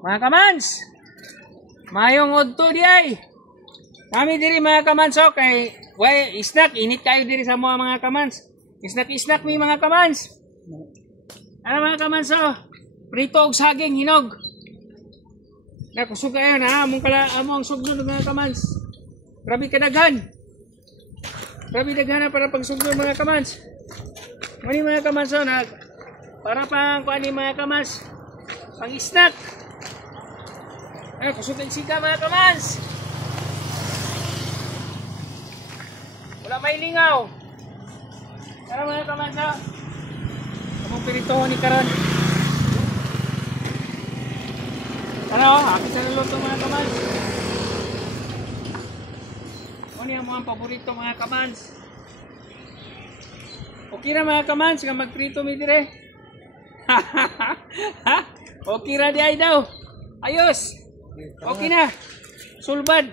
Mga kamans, mayong udto di ay. Kami diri mga kamans o kay snack init kayo diri sa mga kamans. Snack mi mga kamans. Ano mga kamans o? Prito og saging hinog. Nakusog kayo na among sugnod mga kamans. Grabe kadaghan. Grabe daghan na para pagsugnod mga kamans. Mani mga kamans o na para pang kuan ni mga kamans. Pang snack. Kusog ang sika mga kamans. Wala may lingaw. Tara mga kamans o. Among pirito ni karon. Ano, akit sa luto mga kamans. Ano yung mga paborito mga kamans? Okay na mga kamans, nga magprito mi dire. Okay na di ay daw. Ayos. Okay na. Sulbad.